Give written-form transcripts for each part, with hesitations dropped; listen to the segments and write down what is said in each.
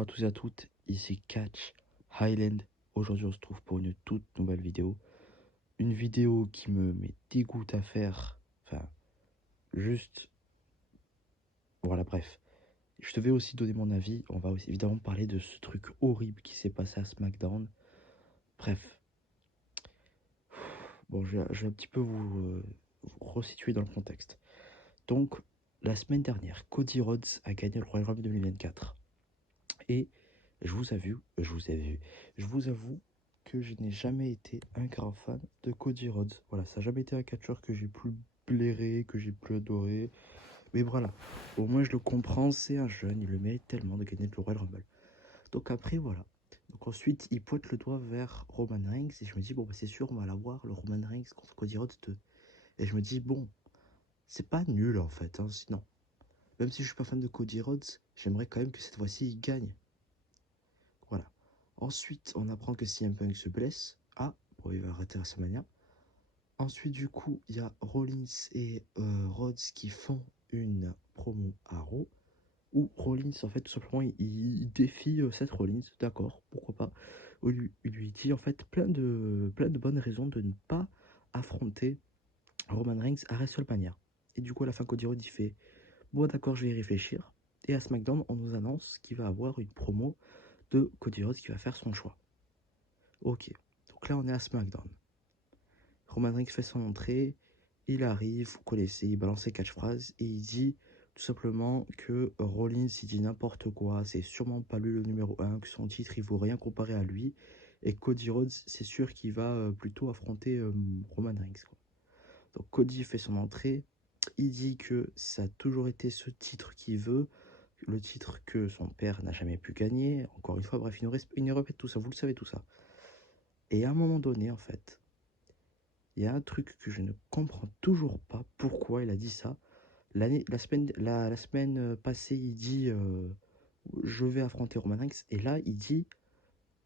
Bonjour à tous et à toutes, ici Catch Highland. Aujourd'hui on se trouve pour une toute nouvelle vidéo. Une vidéo qui me met dégoûte à faire. Enfin, juste... Voilà, bref. Je devais aussi donner mon avis. On va aussi évidemment parler de ce truc horrible qui s'est passé à SmackDown. Bref. Bon, je vais un petit peu vous resituer dans le contexte. Donc, la semaine dernière, Cody Rhodes a gagné le Royal Rumble 2024. Et je vous avoue que je n'ai jamais été un grand fan de Cody Rhodes. Voilà, ça n'a jamais été un catcheur que j'ai plus blairé, que j'ai plus adoré. Mais voilà, au moins je le comprends, c'est un jeune, il le mérite tellement de gagner le Royal Rumble. Donc après, voilà. Donc ensuite, il pointe le doigt vers Roman Reigns et je me dis, bon, bah, c'est sûr, on va l'avoir, le Roman Reigns contre Cody Rhodes 2. Et je me dis, bon, c'est pas nul en fait, hein, sinon. Même si je suis pas fan de Cody Rhodes, j'aimerais quand même que cette fois-ci il gagne. Voilà. Ensuite, on apprend que CM Punk se blesse. Ah, bon, il va arrêter à WrestleMania. Ensuite, du coup, il y a Rollins et Rhodes qui font une promo à Raw. Où Rollins, en fait, tout simplement, il défie Seth Rollins. D'accord, pourquoi pas. Où il lui dit, en fait, plein de bonnes raisons de ne pas affronter Roman Reigns à WrestleMania. Et du coup, à la fin, Cody Rhodes, il fait, bon, d'accord, je vais y réfléchir. Et à SmackDown, on nous annonce qu'il va avoir une promo de Cody Rhodes qui va faire son choix. Ok, donc là on est à SmackDown. Roman Reigns fait son entrée, il arrive, vous connaissez, il balance ses catchphrases et il dit tout simplement que Rollins il dit n'importe quoi, c'est sûrement pas lui le numéro 1, que son titre il vaut rien comparé à lui, et Cody Rhodes c'est sûr qu'il va plutôt affronter Roman Reigns, quoi. Donc Cody fait son entrée, il dit que ça a toujours été ce titre qu'il veut, le titre que son père n'a jamais pu gagner, encore une fois, bref, il nous répète tout ça, vous le savez tout ça. Et à un moment donné, en fait, il y a un truc que je ne comprends toujours pas pourquoi il a dit ça. La semaine passée, il dit je vais affronter Roman Reigns. Et là, il dit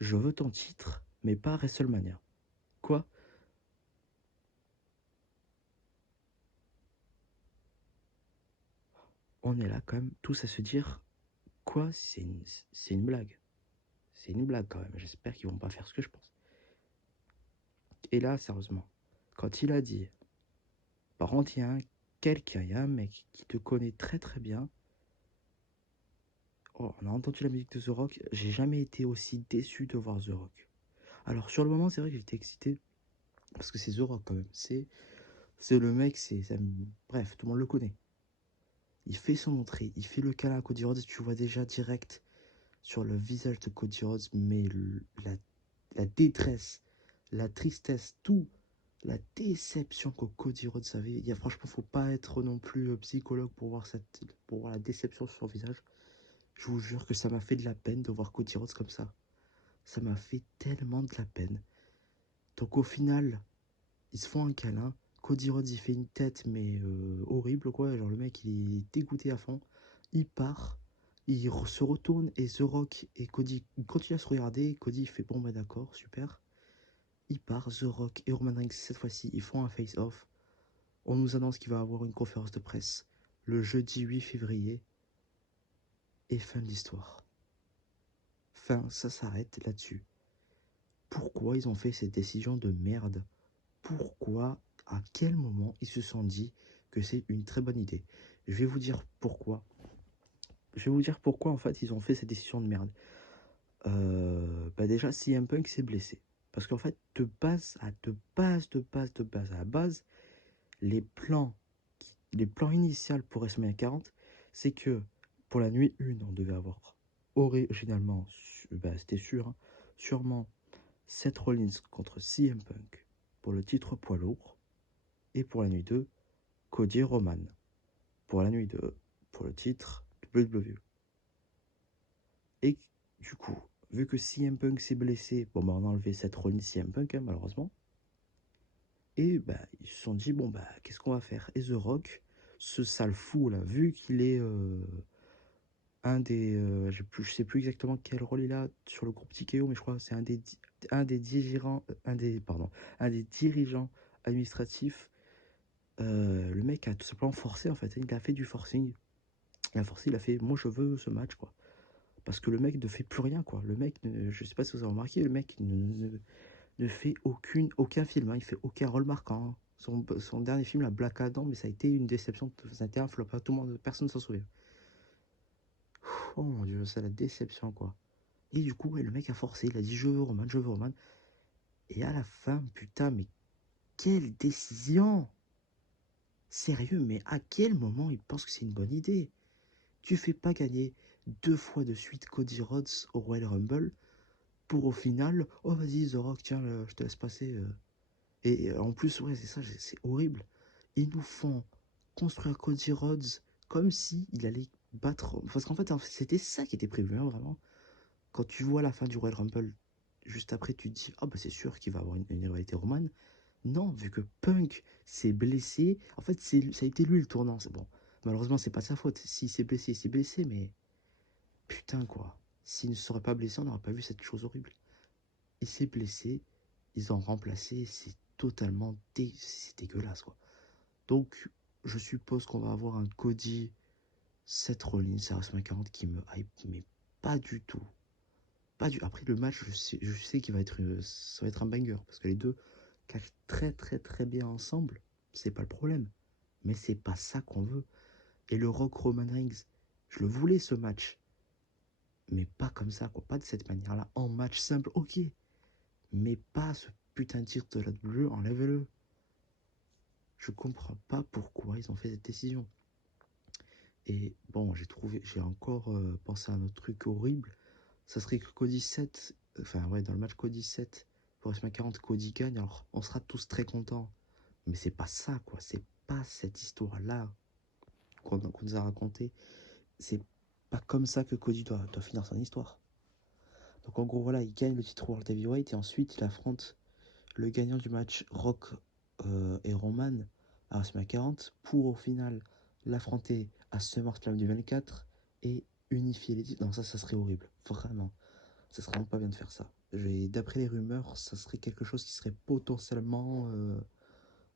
je veux ton titre, mais pas à WrestleMania. Quoi? On est là quand même tous à se dire quoi? C'est une blague. C'est une blague quand même. J'espère qu'ils vont pas faire ce que je pense. Et là, sérieusement, quand il a dit par contre, il y a un mec qui te connaît très très bien. Oh, on a entendu la musique de The Rock, j'ai jamais été aussi déçu de voir The Rock. Alors sur le moment, c'est vrai que j'étais excité parce que c'est The Rock quand même. C'est le mec, bref, tout le monde le connaît. Il fait son entrée, il fait le câlin à Cody Rhodes, tu vois déjà direct sur le visage de Cody Rhodes, mais la détresse, la tristesse, tout, la déception que Cody Rhodes avait. Franchement, faut pas être non plus psychologue pour voir la déception sur son visage. Je vous jure que ça m'a fait de la peine de voir Cody Rhodes comme ça. Ça m'a fait tellement de la peine. Donc au final, ils se font un câlin. Cody Rhodes, il fait une tête, mais horrible, quoi. Genre le mec, il est dégoûté à fond. Il part. Se retourne et The Rock et Cody continuent à se regarder. Cody, il fait bon, bah d'accord, super. Il part. The Rock et Roman Reigns, cette fois-ci, ils font un face-off. On nous annonce qu'il va y avoir une conférence de presse le jeudi 8 février. Et fin de l'histoire. Fin, ça s'arrête là-dessus. Pourquoi ils ont fait cette décision de merde? Pourquoi, à quel moment ils se sont dit que c'est une très bonne idée? Je vais vous dire pourquoi. Je vais vous dire pourquoi en fait ils ont fait cette décision de merde. Bah déjà, CM Punk s'est blessé. Parce qu'en fait, à la base, les plans, les plans initiaux pour WrestleMania 40, c'est que pour la nuit 1, on devait avoir originalement, bah, c'était sûr, hein, sûrement Seth Rollins contre CM Punk pour le titre poids lourd. Et pour la nuit 2, Cody Roman. Pour la nuit 2, pour le titre WWE. Et du coup, vu que CM Punk s'est blessé, bon bah on a enlevé Seth Rollins CM Punk, hein, malheureusement. Et bah ils se sont dit, bon bah qu'est-ce qu'on va faire? Et The Rock, ce sale fou là, vu qu'il est un des... je sais plus exactement quel rôle il a sur le groupe TKO, mais je crois que c'est un des dirigeants administratifs. Le mec a tout simplement forcé en fait, il a fait du forcing. Il a forcé, il a fait moi je veux ce match quoi. Parce que le mec ne fait plus rien, quoi. Le mec, je sais pas si vous avez remarqué, le mec ne fait aucun film, hein. Il fait aucun rôle marquant, hein. Son dernier film, la Black Adam, mais ça a été une déception, ça a été un flop, hein. Tout le monde, personne ne s'en souvient. Oh mon dieu, c'est la déception, quoi. Et du coup, ouais, le mec a forcé, il a dit je veux Roman, je veux Roman. Et à la fin, putain, mais quelle décision! Sérieux, mais à quel moment il pense que c'est une bonne idée? Tu fais pas gagner 2 fois de suite Cody Rhodes au Royal Rumble pour au final, oh vas-y The Rock, tiens, je te laisse passer. Et en plus, ouais, c'est ça, c'est horrible. Ils nous font construire Cody Rhodes comme si il allait battre. Parce qu'en fait, c'était ça qui était prévu, hein, vraiment. Quand tu vois la fin du Royal Rumble, juste après, tu te dis, ah bah c'est sûr qu'il va avoir une rivalité romane. Non, vu que Punk s'est blessé, en fait, ça a été lui le tournant. C'est bon. Malheureusement, c'est pas de sa faute. S'il s'est blessé, il s'est blessé, mais putain, quoi. S'il ne serait pas blessé, on n'aurait pas vu cette chose horrible. Il s'est blessé, ils ont remplacé, c'est dégueulasse, quoi. Donc, je suppose qu'on va avoir un Cody Seth Rollins à WrestleMania 40 qui me hype, mais pas du tout. Pas du. Après le match, je sais qu'il va être, ça va être un banger parce que les deux cachent très très très bien ensemble. C'est pas le problème, mais c'est pas ça qu'on veut. Et le Rock Roman Reigns, je le voulais ce match, mais pas comme ça, quoi. Pas de cette manière-là. En match simple, ok, mais pas ce putain de titre de la WWE, enlève-le. Je comprends pas pourquoi ils ont fait cette décision. Et bon, j'ai encore pensé à un autre truc horrible. Ça serait que Cody 7, enfin ouais, dans le match Cody 7 pour WrestleMania 40, Cody gagne. Alors on sera tous très contents. Mais c'est pas ça, quoi. C'est pas cette histoire-là qu'on nous a racontée. C'est pas comme ça que Cody doit finir son histoire. Donc en gros, voilà, il gagne le titre World Heavyweight et ensuite il affronte le gagnant du match Rock et Roman à WrestleMania 40 pour au final l'affronter à SummerSlam du 24 et unifier les titres. Non, ça serait horrible. Vraiment. Ça serait vraiment pas bien de faire ça. D'après les rumeurs, ça serait quelque chose qui serait potentiellement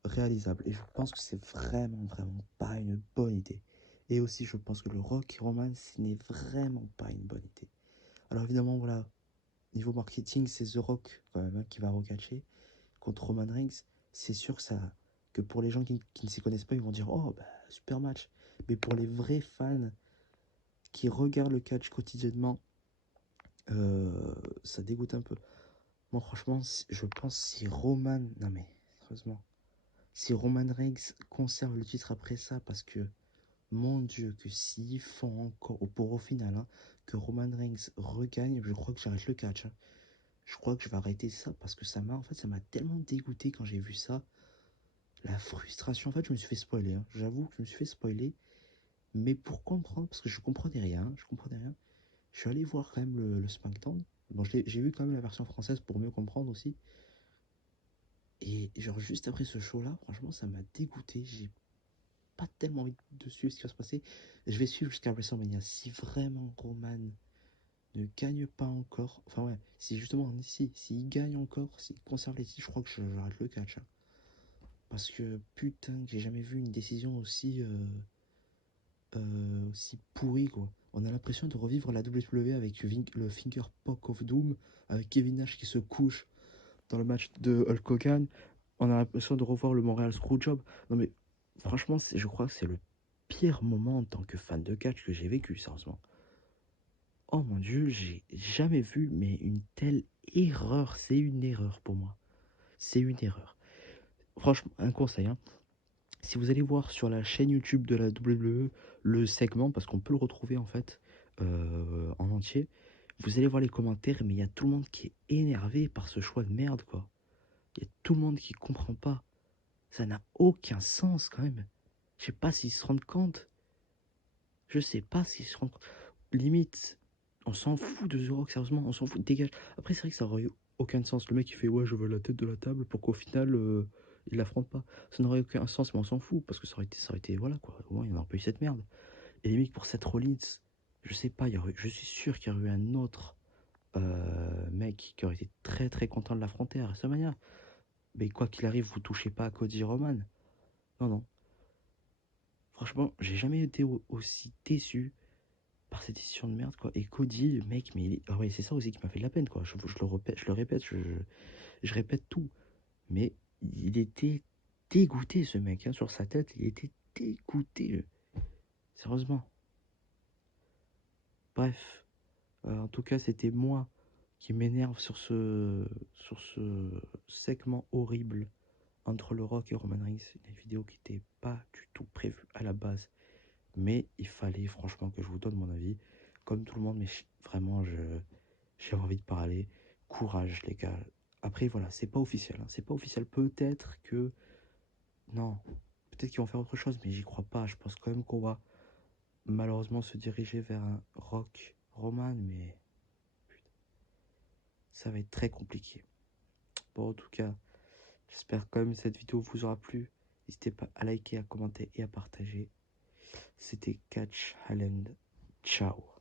réalisable. Et je pense que c'est vraiment, vraiment pas une bonne idée. Et aussi, je pense que le Rock et Roman, ce n'est vraiment pas une bonne idée. Alors évidemment, voilà, niveau marketing, c'est The Rock quand même, hein, qui va recatcher contre Roman Reigns. C'est sûr que pour les gens qui ne s'y connaissent pas, ils vont dire oh bah super match. Mais pour les vrais fans qui regardent le catch quotidiennement, ça dégoûte un peu. Moi franchement, je pense si Roman, non mais sérieusement, si Roman Reigns conserve le titre après ça, parce que mon Dieu, que s'ils font encore, pour au final, hein, que Roman Reigns regagne, je crois que j'arrête le catch, hein. Je crois que je vais arrêter ça parce que ça m'a tellement dégoûté quand j'ai vu ça. La frustration, en fait, je me suis fait spoiler, hein. J'avoue que je me suis fait spoiler. Mais pour comprendre, parce que je comprenais rien, je suis allé voir quand même le SmackDown. Bon, j'ai vu quand même la version française pour mieux comprendre aussi. Et genre, juste après ce show-là, franchement, ça m'a dégoûté. J'ai pas tellement envie de suivre ce qui va se passer. Je vais suivre jusqu'à WrestleMania. Si vraiment Roman ne gagne pas encore, enfin ouais, si justement, s'il gagne encore, s'il conserve les titres, je crois que j'arrête le catch, hein. Parce que putain, j'ai jamais vu une décision aussi pourrie, quoi. On a l'impression de revivre la WWE avec le Finger Poke of Doom, avec Kevin Nash qui se couche dans le match de Hulk Hogan. On a l'impression de revoir le Montréal Screwjob. Non mais franchement, je crois que c'est le pire moment en tant que fan de catch que j'ai vécu, sérieusement. Oh mon dieu, j'ai jamais vu, mais une telle erreur. C'est une erreur pour moi. C'est une erreur. Franchement, un conseil, hein. Si vous allez voir sur la chaîne YouTube de la WWE le segment, parce qu'on peut le retrouver en fait en entier, vous allez voir les commentaires, mais il y a tout le monde qui est énervé par ce choix de merde, quoi. Il y a tout le monde qui comprend pas. Ça n'a aucun sens quand même. Je sais pas s'ils se rendent compte. Je sais pas s'ils se rendent compte. Limite, on s'en fout de The Rock, sérieusement, on s'en fout, dégage. Après, c'est vrai que ça aurait eu aucun sens. Le mec, il fait, ouais, je veux la tête de la table pour qu'au final, il l'affronte pas. Ça n'aurait aucun sens, mais on s'en fout, parce que ça aurait été, voilà, quoi. Au moins, il n'y aurait pas eu cette merde. Et limite, pour Seth Rollins, je sais pas, je suis sûr qu'il y aurait eu un autre mec qui aurait été très très content de l'affronter à WrestleMania. Mais quoi qu'il arrive, vous touchez pas à Cody Roman. Non, non. Franchement, j'ai jamais été aussi déçu. par cette décision de merde, quoi. Et Cody, le mec, mais ah ouais, c'est ça aussi qui m'a fait de la peine, quoi. Je répète tout. Mais il était dégoûté, ce mec, hein, sur sa tête, il était dégoûté. Sérieusement. Bref. En tout cas, c'était moi qui m'énerve sur ce segment horrible entre Le Rock et Roman Reigns. Une vidéo qui n'était pas du tout prévue à la base. Mais il fallait franchement que je vous donne mon avis. Comme tout le monde, mais vraiment, j'ai envie de parler. Courage, les gars. Après, voilà, c'est pas officiel. Hein. C'est pas officiel. Peut-être que... Non. Peut-être qu'ils vont faire autre chose, mais j'y crois pas. Je pense quand même qu'on va malheureusement se diriger vers un Rock Roman, mais ça va être très compliqué. Bon, en tout cas, j'espère quand même que cette vidéo vous aura plu. N'hésitez pas à liker, à commenter et à partager. C'était Catch Highland. Ciao.